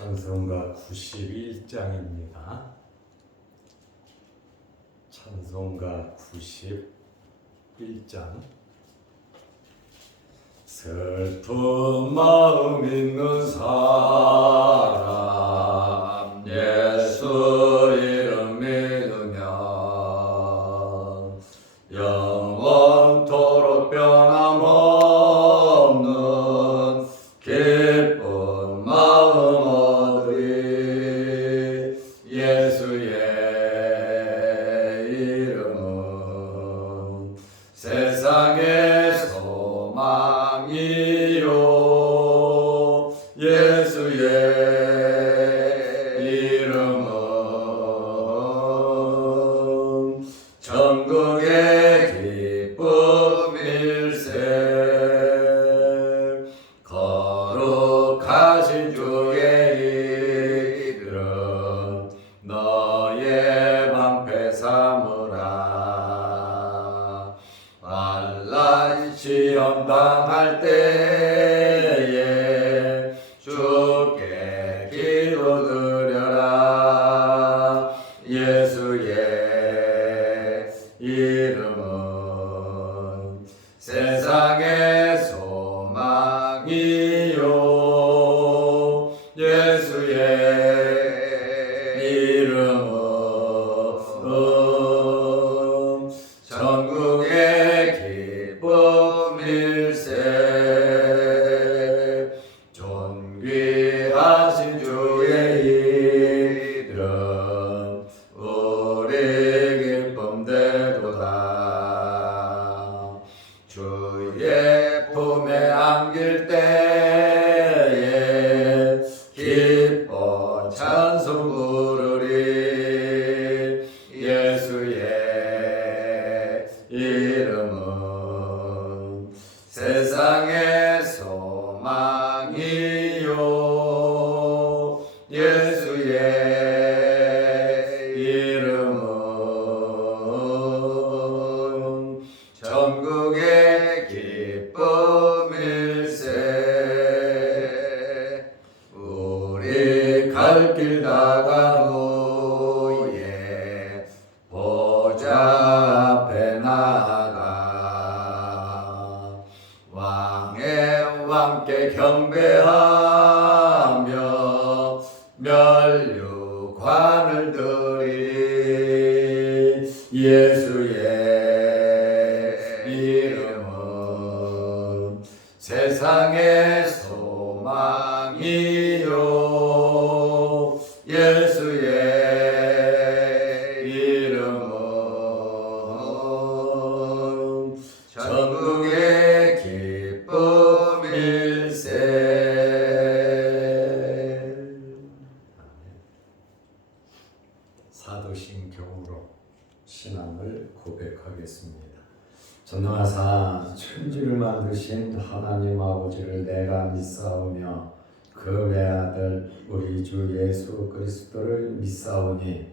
찬송가 91장입니다. 찬송가 91장. 슬픈 마음 있는 사람 예수 이름 믿으면 영원토록 변함없는 기쁜 마음 얻으리. 예수의 이름은 세상의 소망이요 예수의 이름은 전국의 기쁨일세. 거룩하신 주의 이름 너의 방패 삼으라. 환난 시험 당할 때에 주께 기도드려라. 예수의 이름은 세상의 소망이요 예수의 이름은 전국의 기쁨일세. 존귀하신 주의 이름 우리 기쁨 되도다. 주의 품에 안길 때에 기뻐 찬송 부르리. 예수의 이름은 세상의 소망이요 예수의 이름은 전국의 기쁨일세. 우리 갈 길 나간 후에 보좌 앞에 나가 왕의 왕께 경배하며 면류관을 드리리. 예수의 이름은 세상의 소망이요 예수의 이름은 전국의 기쁨일세. 사도신경으로 신앙을 고백하겠습니다. 전능하사 천지를 만드신 하나님 아버지를 내가 믿사오며 그 외아들 우리 주 예수 그리스도를 믿사오니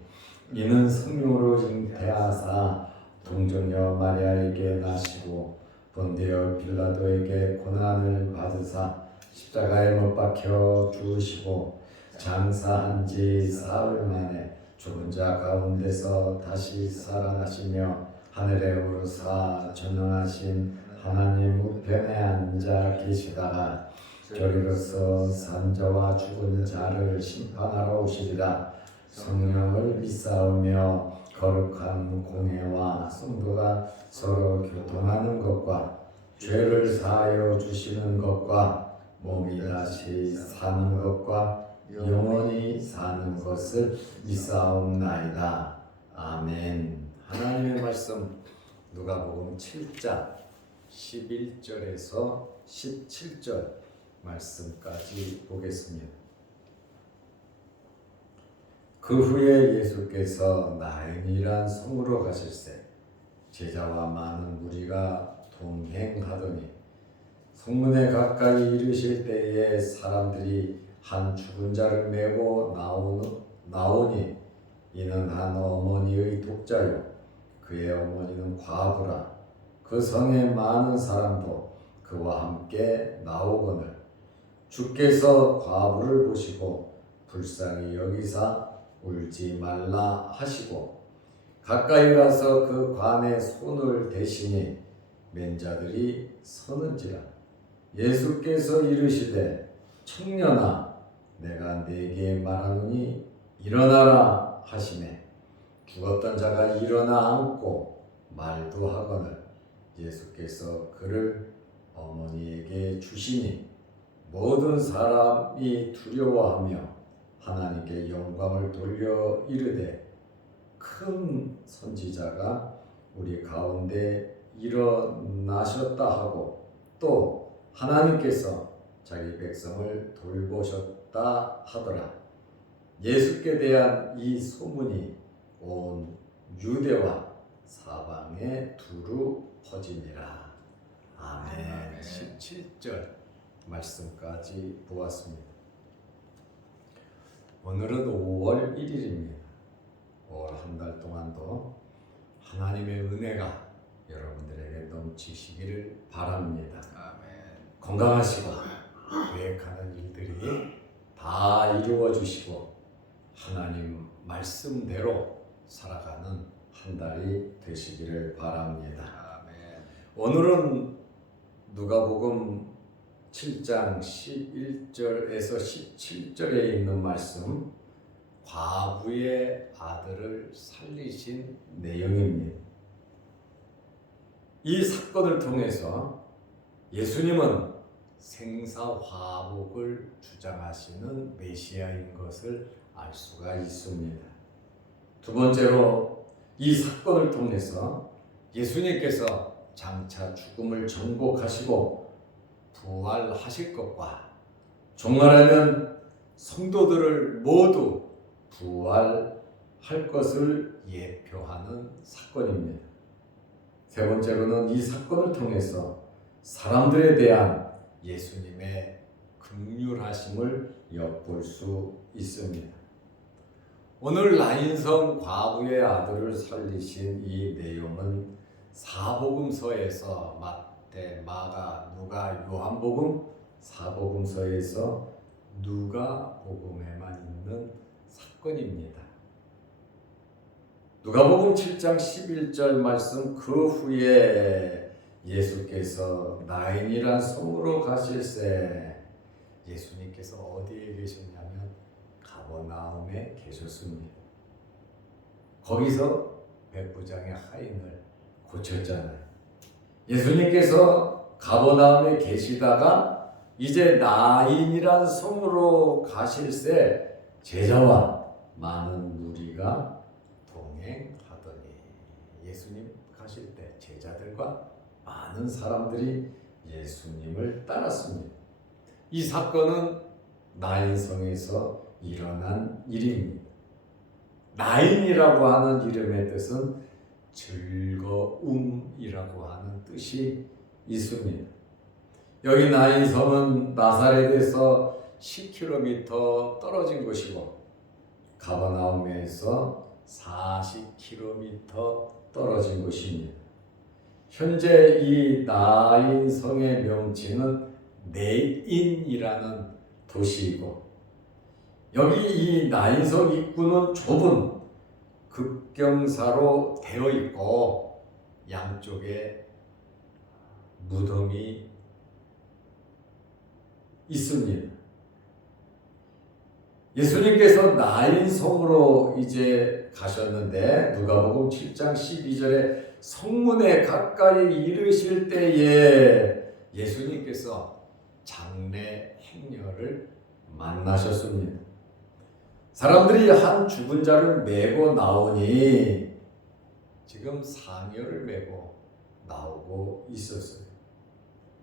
이는 성령으로 잉태하사 동정녀 마리아에게 나시고 본디오 빌라도에게 고난을 받으사 십자가에 못 박혀 죽으시고 장사한 지 사흘 만에 죽은 자 가운데서 다시 살아나시며 하늘에 오르사 전능하신 하나님 우편에 앉아 계시다가 저리로서 산자와 죽은 자를 심판하러 오시리라. 성령을 믿사오며 거룩한 공회와 성도가 서로 교통하는 것과 죄를 사하여 주시는 것과 몸이 다시 사는 것과 영원히 사는 것을 믿사옵나이다. 아멘. 하나님의 말씀 누가복음 7장 11절에서 17절 말씀까지 보겠습니다. 그 후에 예수께서 나인이란 성으로 가실새 제자와 많은 무리가 동행하더니 성문에 가까이 이르실 때에 사람들이 한 죽은 자를 메고 나오니 이는 한 어머니의 독자요 그의 어머니는 과부라. 그 성에 많은 사람도 그와 함께 나오거늘 주께서 과부를 보시고 불쌍히 여기사 울지 말라 하시고 가까이 가서 그 관에 손을 대시니 맨자들이 서는지라. 예수께서 이르시되 청년아 내가 네게 말하노니 일어나라 하시매 죽었던 자가 일어나 앉고 말도 하거늘 예수께서 그를 어머니에게 주시니 모든 사람이 두려워하며 하나님께 영광을 돌려 이르되 큰 선지자가 우리 가운데 일어나셨다 하고 또 하나님께서 자기 백성을 돌보셨다 하더라. 예수께 대한 이 소문이 온 유대와 사방에 두루 퍼지니라. 아멘. 17절 말씀까지 보았습니다. 오늘은 5월 1일입니다. 5월 한 달 동안도 하나님의 은혜가 여러분들에게 넘치시기를 바랍니다. 아멘. 건강하시고 계획하는 일들이 다 이루어 주시고 하나님 말씀대로 살아가는 한 달이 되시기를 바랍니다. 아멘. 오늘은 누가복음 7장 11절에서 17절에 있는 말씀, 과부의 아들을 살리신 내용입니다. 이 사건을 통해서 예수님은 생사화복을 주장하시는 메시아인 것을 알 수가 있습니다. 두 번째로 이 사건을 통해서 예수님께서 장차 죽음을 정복하시고 부활하실 것과 종말에는 성도들을 모두 부활할 것을 예표하는 사건입니다. 세 번째로는 이 사건을 통해서 사람들에 대한 예수님의 긍휼하심을 엿볼 수 있습니다. 오늘 나인성 과부의 아들을 살리신 이 내용은 사복음서에서 마태, 마가, 누가, 요한복음, 사복음서에서 누가복음에만 있는 사건입니다. 누가복음 7장 11절 말씀, 그 후에 예수께서 나인이란 성으로 가실새, 예수님께서 어디에 계셨냐면 가버나움에 계셨습니다. 거기서 백부장의 하인을 고쳤잖아요. 예수님께서 가버나움에 계시다가 이제 나인이란 성으로 가실새 제자와 많은 무리가 동행하더니, 예수님 가실 때 제자들과 많은 사람들이 예수님을 따랐습니다. 이 사건은 나인성에서 일어난 일입니다. 나인이라고 하는 이름의 뜻은 즐거움이라고 하는 뜻이 있습니다. 여기 나인성은 나사렛에서 10km 떨어진 곳이고 가버나움에서 40km 떨어진 곳입니다. 현재 이 나인성의 명칭은 네인이라는 도시이고, 여기 이 나인성 입구는 좁은 급경사로 되어 있고 양쪽에 무덤이 있습니다. 예수님께서 나인성으로 이제 가셨는데 누가복음 7장 12절에 성문에 가까이 이르실 때에 예수님께서 장례 행렬을 만나셨습니다. 사람들이 한 죽은 자를 메고 나오니 지금 상여를 메고 나오고 있었어요.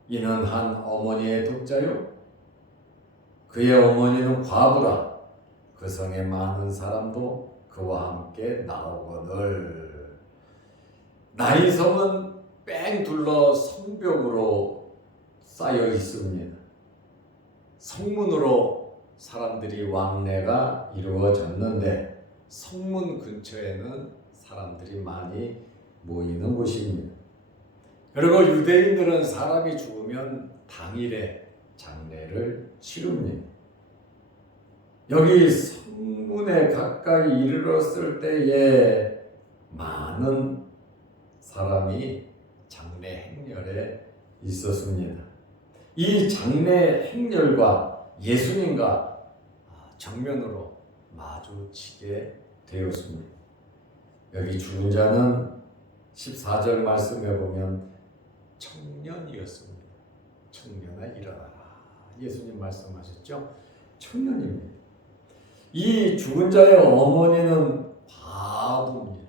이는 한 어머니의 독자요, 그의 어머니는 과부라. 그 성에 많은 사람도 그와 함께 나오거늘. 나인성은 뺑 둘러 성벽으로 쌓여 있습니다. 성문으로 사람들이 왕래가 이루어졌는데 성문 근처에는 사람들이 많이 모이는 곳입니다. 그리고 유대인들은 사람이 죽으면 당일에 장례를 치릅니다. 여기 성문에 가까이 이르렀을 때에 많은 사람이 장례 행렬에 있었습니다. 이 장례 행렬과 예수님과 정면으로 마주치게 되었습니다. 여기 죽은 자는 14절 말씀에 보면 청년이었습니다. 청년아 일어나라. 예수님 말씀하셨죠? 청년입니다. 이 죽은 자의 어머니는 과부입니다.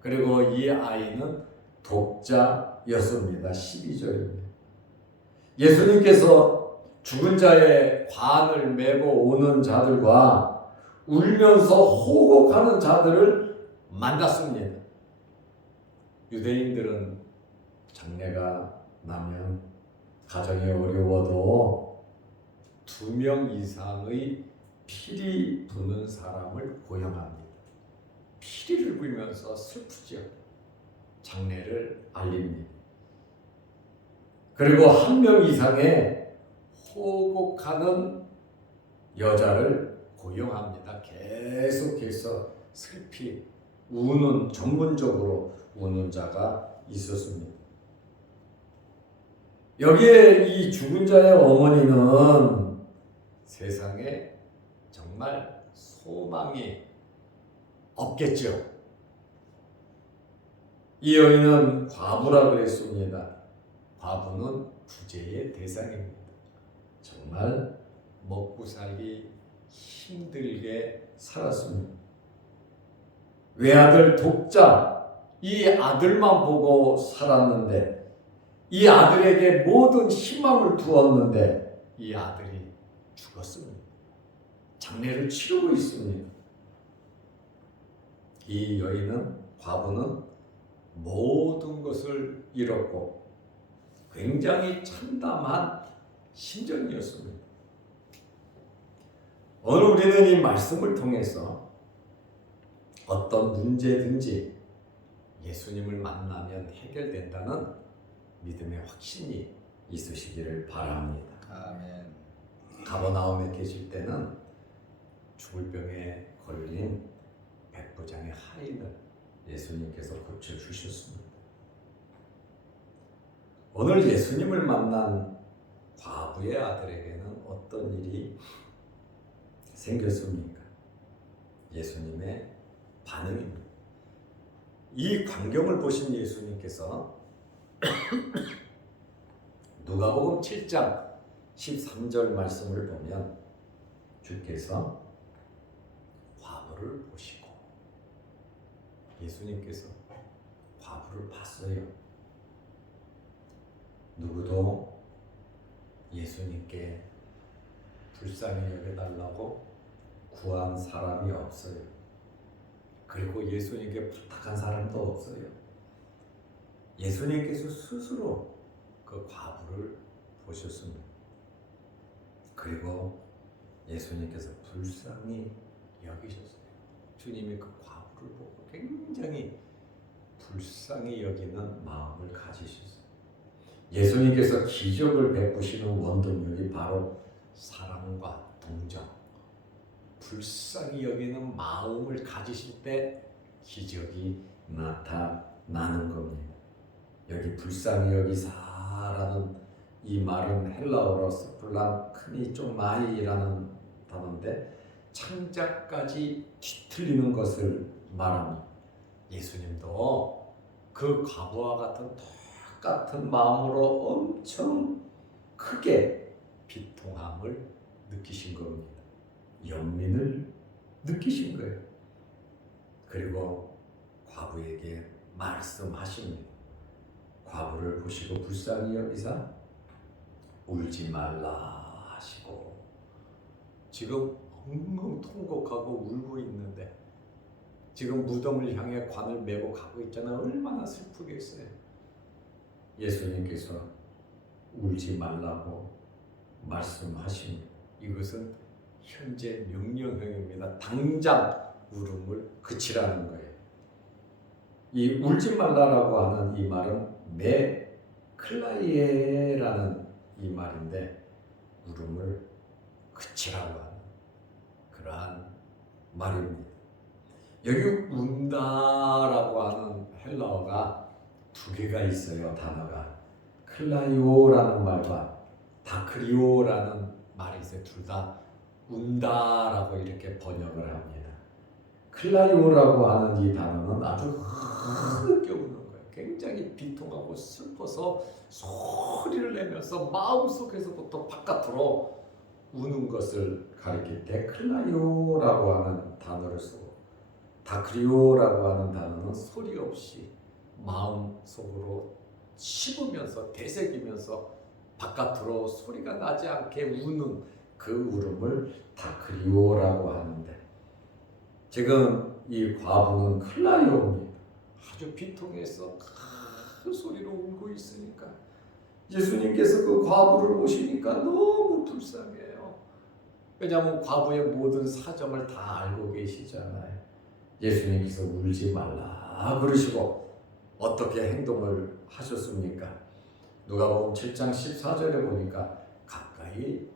그리고 이 아이는 독자였습니다. 12절입니다. 예수님께서 죽은 자의 관을 메고 오는 자들과 울면서 호곡하는 자들을 만났습니다. 유대인들은 장례가 나면 가정이 어려워도 2명 이상의 피리 부는 사람을 고용합니다. 피리를 불면서 슬프죠. 장례를 알립니다. 그리고 1명 이상의 호곡하는 여자를 고용합니다. 계속해서 슬피 우는, 전문적으로 우는 자가 있었습니다. 여기에 이 죽은 자의 어머니는 세상에 정말 소망이 없겠죠. 이 여인은 과부라 그랬습니다. 과부는 부재의 대상입니다. 정말 먹고 살기 힘들게 살았습니다. 외아들 독자, 이 아들만 보고 살았는데, 이 아들에게 모든 희망을 두었는데 이 아들이 죽었습니다. 장례를 치르고 있습니다. 이 여인은, 과부는 모든 것을 잃었고 굉장히 참담한 심정이었습니다. 오늘 우리는 이 말씀을 통해서 어떤 문제든지 예수님을 만나면 해결된다는 믿음의 확신이 있으시기를 바랍니다. 아멘. 가버나움에 계실 때는 죽을 병에 걸린 백부장의 하인을 예수님께서 고쳐주셨습니다. 오늘 예수님을 만난 과부의 아들에게는 어떤 일이 생겼습니까? 예수님의 반응입니다. 이 광경을 보신 예수님께서 누가복음 7장 13절 말씀을 보면 주께서 과부를 보시고, 예수님께서 과부를 봤어요. 누구도 예수님께 불쌍히 여겨달라고 구한 사람이 없어요. 그리고 예수님께 부탁한 사람도 없어요. 예수님께서 스스로 그 과부를 보셨습니다. 그리고 예수님께서 불쌍히 여기셨어요. 주님이 그 과부를 보고 굉장히 불쌍히 여기는 마음을 가지셨어요. 예수님께서 기적을 베푸시는 원동력이 바로 사랑과 동정, 불쌍히 여기는 마음을 가지실 때 기적이 나타나는 겁니다. 여기 불쌍히 여기사라는 이 말은 헬라어로 스플랑크니좀마이라는 단어인데 창자까지 뒤틀리는 것을 말합니다. 예수님도 그 과부와 같은 똑같은 마음으로 엄청 크게 비통함을 느끼신 겁니다. 연민을 느끼신 거예요. 그리고 과부에게 말씀하십니다. 과부를 보시고 불쌍히 여기사 울지 말라 하시고, 지금 엉엉 통곡하고 울고 있는데 지금 무덤을 향해 관을 메고 가고 있잖아요. 얼마나 슬프겠어요. 예수님께서 울지 말라고 말씀하십니다. 이것은 현재 명령형입니다. 당장 울음을 그치라는 거예요. 이 울지 말라라고 하는 이 말은 메클라이에라는 이 말인데 울음을 그치라고 하는 그러한 말입니다. 여기 운다라고 하는 헬라어가 두 개가 있어요. 단어가 클라이오라는 말과 다크리오라는 말이 있어요. 둘 다 운다라고 이렇게 번역을 합니다. 클라이오라고 하는 이 단어는 아주 흐르게 우는 거예요. 굉장히 비통하고 슬퍼서 소리를 내면서 마음속에서부터 바깥으로 우는 것을 가리킬 때 클라이오라고 하는 단어를 쓰고, 다크리오라고 하는 단어는 소리 없이 마음속으로 씹으면서 되새기면서 바깥으로 소리가 나지 않게 우는 그 울음을 다크리오라고 하는데, 지금 이 과부는 클라이오입니다. 아주 비통해서 큰 소리로 울고 있으니까 예수님께서 그 과부를 보시니까 너무 불쌍해요. 왜냐하면 과부의 모든 사정을 다 알고 계시잖아요. 예수님께서 울지 말라 그러시고 어떻게 행동을 하셨습니까? 누가복음 7장 14절에 보니까 가까이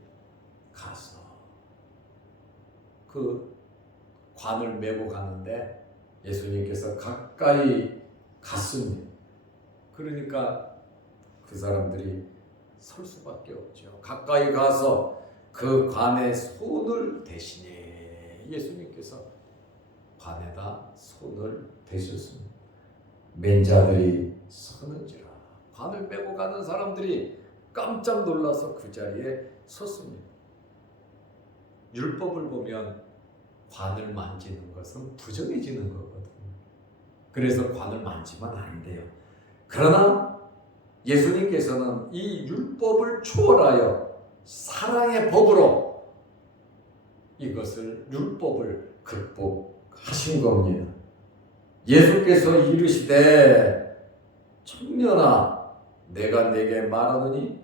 가서 그 관을 메고 가는데 예수님께서 가까이 갔습니다. 그러니까 그 사람들이 설 수밖에 없죠. 가까이 가서 그 관에 손을 대시니 예수님께서 관에다 손을 대셨습니다. 맨자들이 서는지라. 관을 메고 가는 사람들이 깜짝 놀라서 그 자리에 섰습니다. 율법을 보면 관을 만지는 것은 부정해지는 거거든요. 그래서 관을 만지면 안 돼요. 그러나 예수님께서는 이 율법을 초월하여 사랑의 법으로 이것을 율법을 극복하신 겁니다. 예수께서 이르시되 청년아 내가 네게 말하노니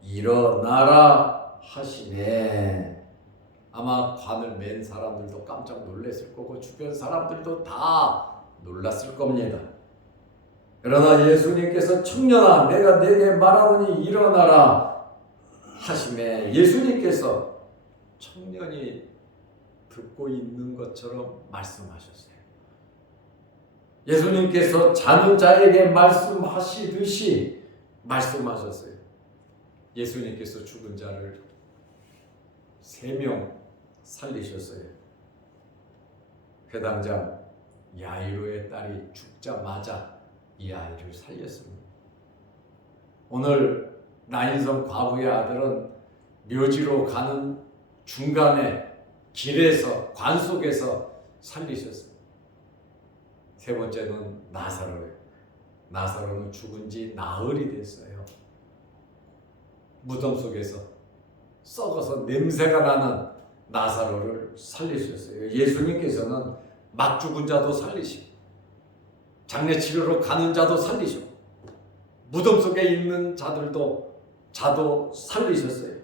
일어나라 하시네. 아마 관을 맨 사람들도 깜짝 놀랐을 거고 주변 사람들도 다 놀랐을 겁니다. 그러나 예수님께서 청년아 내가 네게 말하노니 일어나라 하시매 예수님께서 청년이 듣고 있는 것처럼 말씀하셨어요. 예수님께서 자는 자에게 말씀하시듯이 말씀하셨어요. 예수님께서 죽은 자를 3명 살리셨어요. 회당장 야이로의 딸이 죽자마자 이 아이를 살렸습니다. 오늘 나인성 과부의 아들은 묘지로 가는 중간에 길에서 관 속에서 살리셨습니다. 세 번째는 나사로예요. 나사로는 죽은 지 나흘이 됐어요. 무덤 속에서 썩어서 냄새가 나는 나사로를 살리셨어요. 예수님께서는 막 죽은 자도 살리시고 장례 치료로 가는 자도 살리시고 무덤 속에 있는 자도 살리셨어요.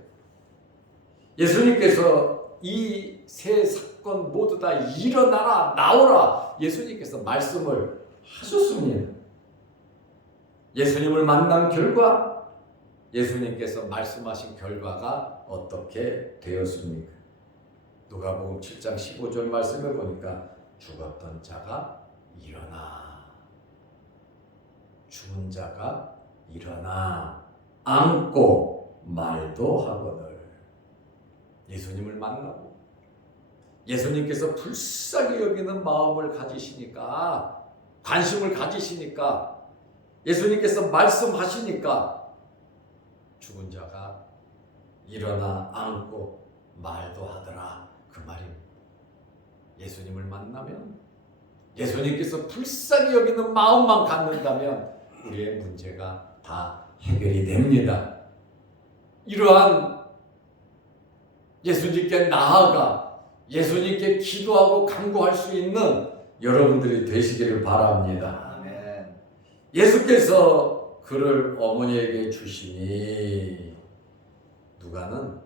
예수님께서 이 세 사건 모두 다 일어나라 나오라 예수님께서 말씀을 하셨습니다. 예수님을 만난 결과 예수님께서 말씀하신 결과가 어떻게 되었습니까? 누가복음 7장 15절 말씀을 보니까 죽었던 자가 일어나 죽은 자가 일어나 앉고 말도 하거늘. 예수님을 만나고 예수님께서 불쌍히 여기는 마음을 가지시니까 관심을 가지시니까 예수님께서 말씀하시니까 죽은 자가 일어나 앉고 말도 하더라 그 말입니다. 예수님을 만나면 예수님께서 불쌍히 여기는 마음만 갖는다면 우리의 문제가 다 해결이 됩니다. 이러한 예수님께 나아가 예수님께 기도하고 간구할 수 있는 여러분들이 되시기를 바랍니다. 아멘. 예수께서 그를 어머니에게 주시니 누가는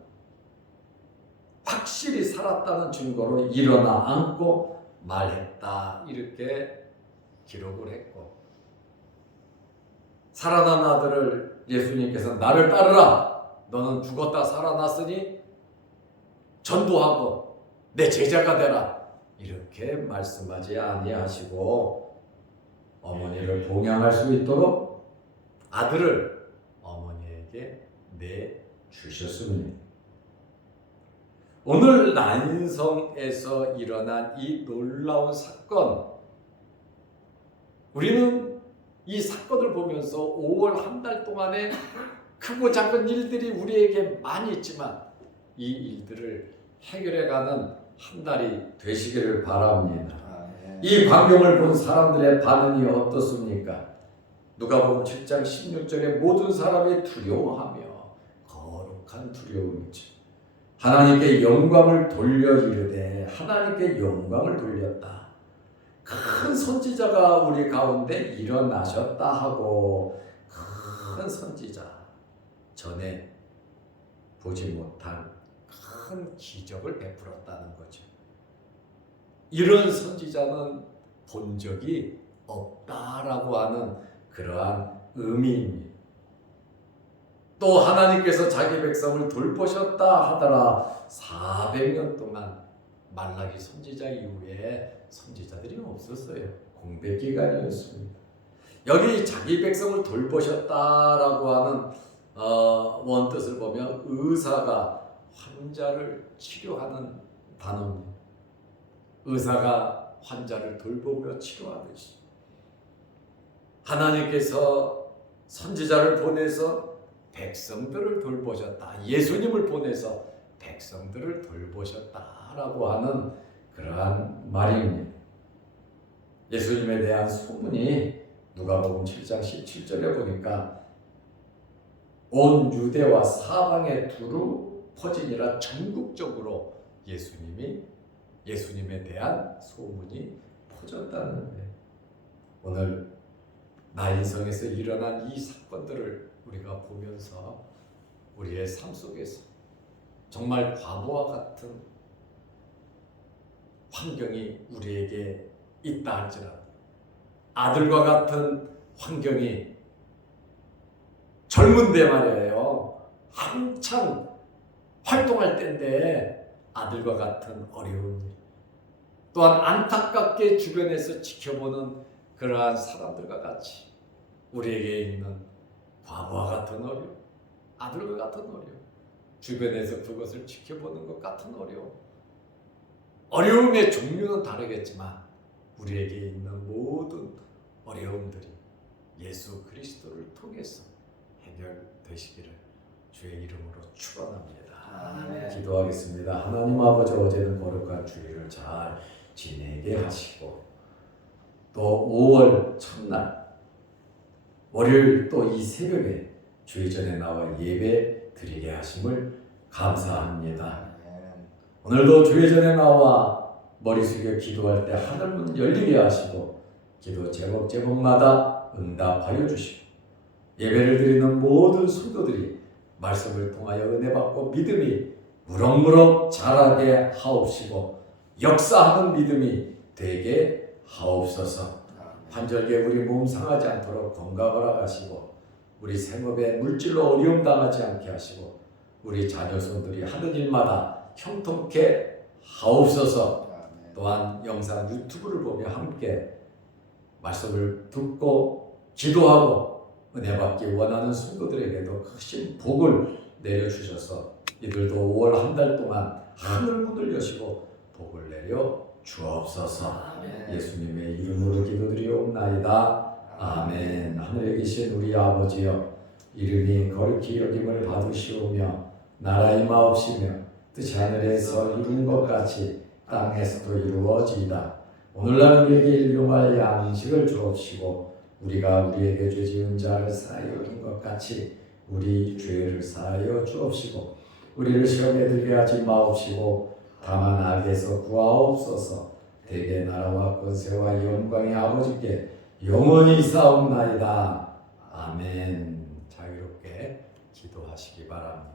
확실히 살았다는 증거로 일어나 앉고 말했다 이렇게 기록을 했고, 살아난 아들을 예수님께서 나를 따르라 너는 죽었다 살아났으니 전도하고 내 제자가 되라. 이렇게 말씀하지 아니하시고 어머니를 봉양할 수 있도록 아들을 어머니에게 내주셨습니다. 오늘 난성에서 일어난 이 놀라운 사건, 우리는 이 사건을 보면서 5월 한 달 동안에 크고 작은 일들이 우리에게 많이 있지만 이 일들을 해결해가는 한 달이 되시기를 바랍니다. 이 광경을 본 사람들의 반응이 어떻습니까? 누가복음 7장 16절에 모든 사람이 두려워하며 거룩한 두려움이죠. 하나님께 영광을 돌려 이르되 하나님께 영광을 돌렸다. 큰 선지자가 우리 가운데 일어나셨다 하고 큰 선지자, 전에 보지 못한 큰 기적을 베풀었다는 거죠. 이런 선지자는 본 적이 없다라고 하는 그러한 의미입니다. 또 하나님께서 자기 백성을 돌보셨다 하더라 400년 동안 말라기 선지자 이후에 선지자들이 없었어요. 공백 기간이었습니다. 여기 자기 백성을 돌보셨다라고 하는 원뜻을 보면 의사가 환자를 치료하는 단어입니다. 의사가 환자를 돌보며 치료하듯이 하나님께서 선지자를 보내서 백성들을 돌보셨다. 예수님을 보내서 백성들을 돌보셨다라고 하는 그러한 말입니다. 예수님에 대한 소문이 누가복음 7장 17절에 보니까 온 유대와 사방에 두루 퍼지니라. 전국적으로 예수님에 대한 소문이 퍼졌다는 거예요. 오늘 나인성에서 일어난 이 사건들을 우리가 보면서 우리의 삶 속에서 정말 과거와 같은 환경이 우리에게 있다 할지라도 아들과 같은 환경이 젊은데 말이에요. 한창 활동할 때인데 아들과 같은 어려운 일, 또한 안타깝게 주변에서 지켜보는 그러한 사람들과 같이 우리에게 있는 과거와 같은 어려움, 아들과 같은 어려움, 주변에서 그것을 지켜보는 것 같은 어려움, 어려움의 종류는 다르겠지만 우리에게 있는 모든 어려움들이 예수 그리스도를 통해서 해결되시기를 주의 이름으로 축원합니다. 기도하겠습니다. 하나님 아버지, 어제는 거룩한 주일을 잘 지내게 하시고 또 5월 첫날 월요일 또 이 새벽에 주의 전에 나와 예배 드리게 하심을 감사합니다. 오늘도 주의 전에 나와 머리 숙여 기도할 때 하늘문 열리게 하시고 기도 제목마다 응답하여 주시고 예배를 드리는 모든 성도들이 말씀을 통하여 은혜 받고 믿음이 무럭무럭 자라게 하옵시고 역사하는 믿음이 되게 하옵소서. 환절기에 우리 몸 상하지 않도록 건강을 허락하시고 우리 생업에 물질로 어려움 당하지 않게 하시고 우리 자녀손들이 하는 일마다 형통케 하옵소서. 또한 영상 유튜브를 보며 함께 말씀을 듣고 기도하고 은혜 받기 원하는 성도들에게도 크신 복을 내려주셔서 이들도 5월 한 달 동안 하늘문을 여시고 복을 내려 주옵소서. 예수님의 이름으로 기도드리옵나이다. 아멘. 하늘에 계신 우리 아버지여, 이름이 거룩히 여김을 받으시오며 나라의 마옵시며 뜻이 하늘에서 이룬 것 같이 땅에서도 이루어지이다. 오늘날 우리에게 일용할 양식을 주옵시고 우리가 우리에게 죄 지은 자를 사하여 준 것 같이 우리 죄를 사하여 주옵시고 우리를 시험에 들게 하지 마옵시고 다만 악에서 구하옵소서. 대개 나라와 권세와 영광의 아버지께 영원히 있사옵나이다. 아멘. 자유롭게 기도하시기 바랍니다.